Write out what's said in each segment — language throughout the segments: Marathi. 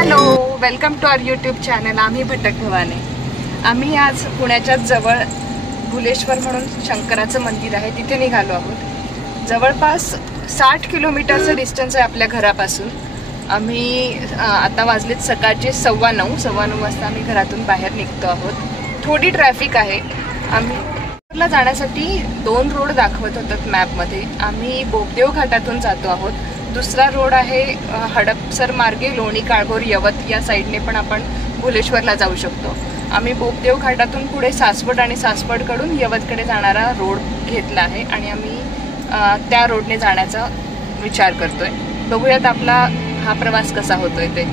Hello, welcome to our YouTube channel. आम्ही भटक भवाने. आम्ही आज पुण्याच्या जवळ भुलेश्वर म्हणून शंकराचं मंदिर आहे तिथे निघालो आहोत. जवळपास 60 किलोमीटरचं डिस्टन्स आहे आपल्या घरापासून. आम्ही आता वाजलेत सकाळचे 9:15 वाजता आम्ही घरातून बाहेर निघतो आहोत. थोडी ट्रॅफिक आहे. आम्ही जाण्यासाठी 2 रोड दाखवत होतात मॅपमध्ये. आम्ही बोगदेव घाटातून जातो आहोत. दुसरा रोड आहे हडपसर मार्गे लोणी काळभोर यवत या साईडने पण आपण भुलेश्वरला जाऊ शकतो. आम्ही बोगदेव घाटातून पुढे सासवड आणि सासवडकडून यवतकडे जाणारा रोड घेतला आहे आणि आम्ही त्या रोडने जाण्याचा विचार करतोय. बघूयात आपला हा प्रवास कसा होतोय ते.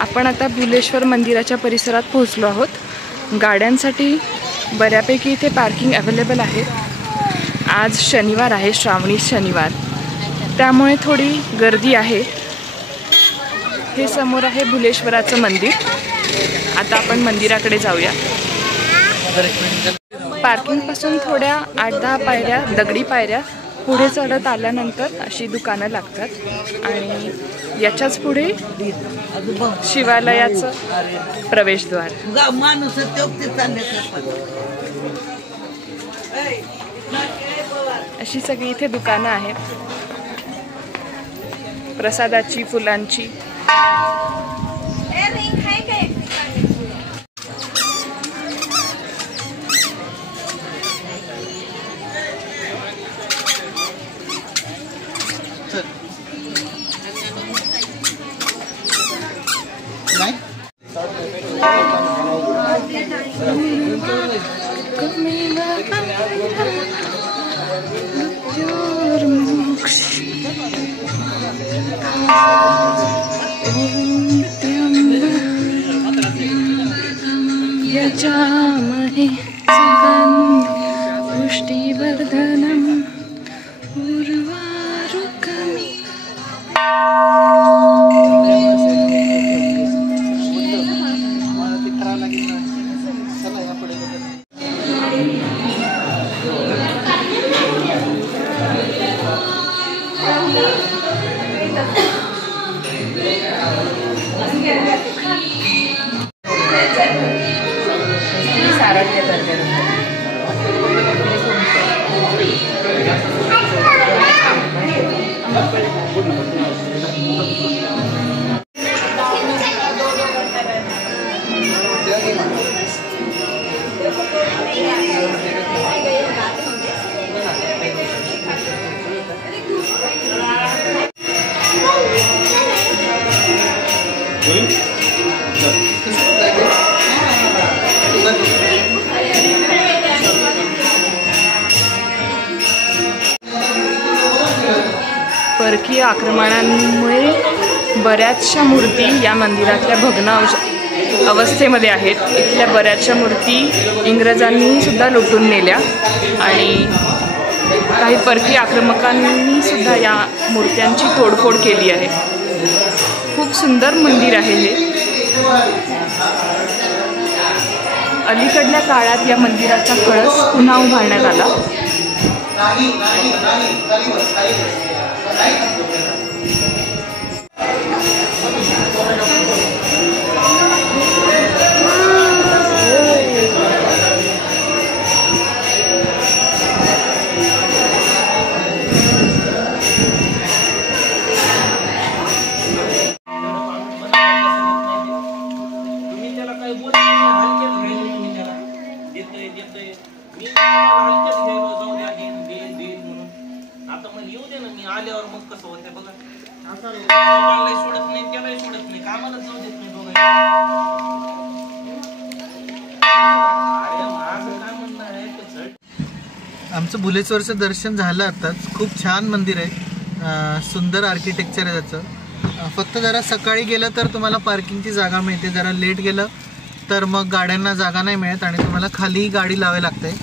आपण आता भुलेश्वर मंदिराच्या परिसरात पोहोचलो आहोत. गाड्यांसाठी बऱ्यापैकी इथे पार्किंग अवेलेबल आहे. आज शनिवार आहे, श्रावणी शनिवार, त्यामुळे थोडी गर्दी आहे. हे समोर आहे भुलेश्वराचं मंदिर. आता आपण मंदिराकडे जाऊया. पार्किंगपासून थोड्या 8-10 पायऱ्या, दगडी पायऱ्या पुढे चढत आल्यानंतर अशी दुकानं लागतात आणि याच्याच पुढे शिवालयाचं प्रवेशद्वार. अशी सगळी इथे दुकानं आहेत प्रसादाची, फुलांची. यजामहे पुष्टिवर्धनम् उर्वारुकमिव. परकीय आक्रमणांमुळे बऱ्याचशा मूर्ती या मंदिरातल्या भग्न अवस्थेमध्ये आहेत. इथल्या बऱ्याचशा मूर्ती इंग्रजांनी सुद्धा लुटून नेल्या आणि काही परकीय आक्रमकांनी सुद्धा या मूर्त्यांची तोडफोड केली आहे. खूप सुंदर मंदिर आहे हे. अलीकडल्या काळात या मंदिराचा कळस पुन्हा उभारण्यात आला. आता मग येऊ दे ना, मी आल्यावर मग कसं होतं बघा. त्यालाही सोडत नाही, त्यालाही सोडत नाही, कामाला जाऊ देत नाही दोघं. अरे माझं काय म्हणणं आहे, आमचं भुलेश्वरचं दर्शन झालं आताच. खूप छान मंदिर आहे, सुंदर आर्किटेक्चर आहे त्याचं. फक्त जरा सकाळी गेलं तर तुम्हाला पार्किंगची जागा मिळते, जरा लेट गेलं तर मग गाड्यांना जागा नाही मिळत आणि तुम्हाला खाली गाडी लावावी लागते.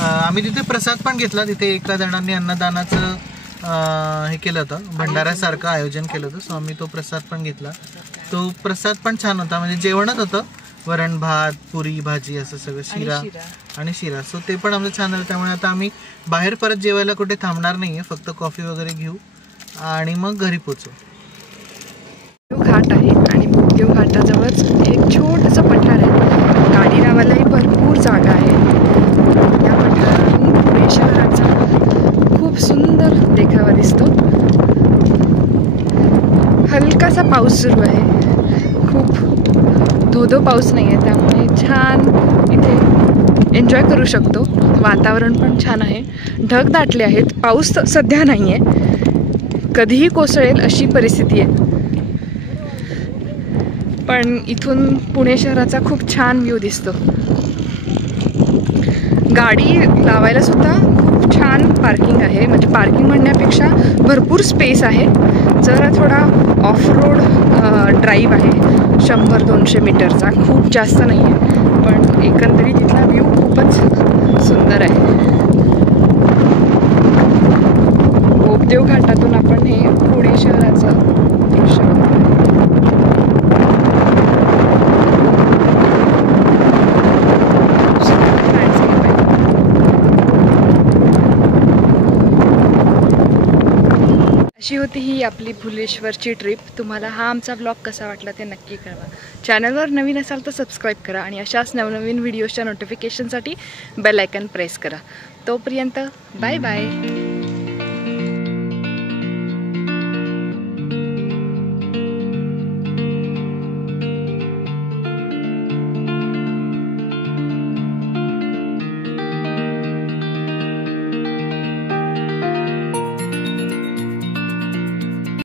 आम्ही तिथे प्रसाद पण घेतला. तिथे एका जणांनी अन्नदानाचं हे केलं होतं, भंडाऱ्यासारखं आयोजन केलं होतं. सो आम्ही तो प्रसाद पण घेतला. तो प्रसाद पण छान होता, म्हणजे जेवणच होतं, वरण भात पुरी भाजी असं सगळं, शिरा आणि शिरा. सो ते पण आमचं छान झालं. त्यामुळे आता आम्ही बाहेर परत जेवायला कुठे थांबणार नाही आहे, फक्त कॉफी वगैरे घेऊ आणि मग घरी पोचू. घाट आहे आणि बोगदेव घाटाजवळच एक छोटंसं पठार आहे. गाडी लावायलाही भरपूर जागा आहे. या पठारातून पुणे शहराचा खूप सुंदर देखावा दिसतो. हलकासा पाऊस सुरू आहे, खूप धोधो पाऊस नाही आहे, त्यामुळे छान इथे एन्जॉय करू शकतो. वातावरण पण छान आहे, ढग दाटले आहेत, पाऊस सध्या नाही आहे, कधीही कोसळेल अशी परिस्थिती आहे. पण इथून पुणे शहराचा खूप छान व्ह्यू दिसतो. गाडी लावायला सुद्धा खूप छान पार्किंग आहे, म्हणजे पार्किंग म्हणण्यापेक्षा भरपूर स्पेस आहे. जरा थोडा ऑफ रोड ड्राईव्ह आहे, 100-200 मीटरचा, खूप जास्त नाही आहे, पण एकंदरीत इथला व्ह्यू खूपच सुंदर आहे. बोगदेव घाटातून आपण हे पुणे शहराचं दृश्य बघतोय. अशी होती ही आपली भुलेश्वरची ट्रिप. तुम्हाला हा आमचा ब्लॉग कसा वाटला ते नक्की कळवा. चॅनलवर नवीन असाल तर सबस्क्राईब करा आणि अशाच नवनवीन व्हिडिओच्या नोटिफिकेशनसाठी बेल आयकॉन प्रेस करा. तोपर्यंत बाय बाय.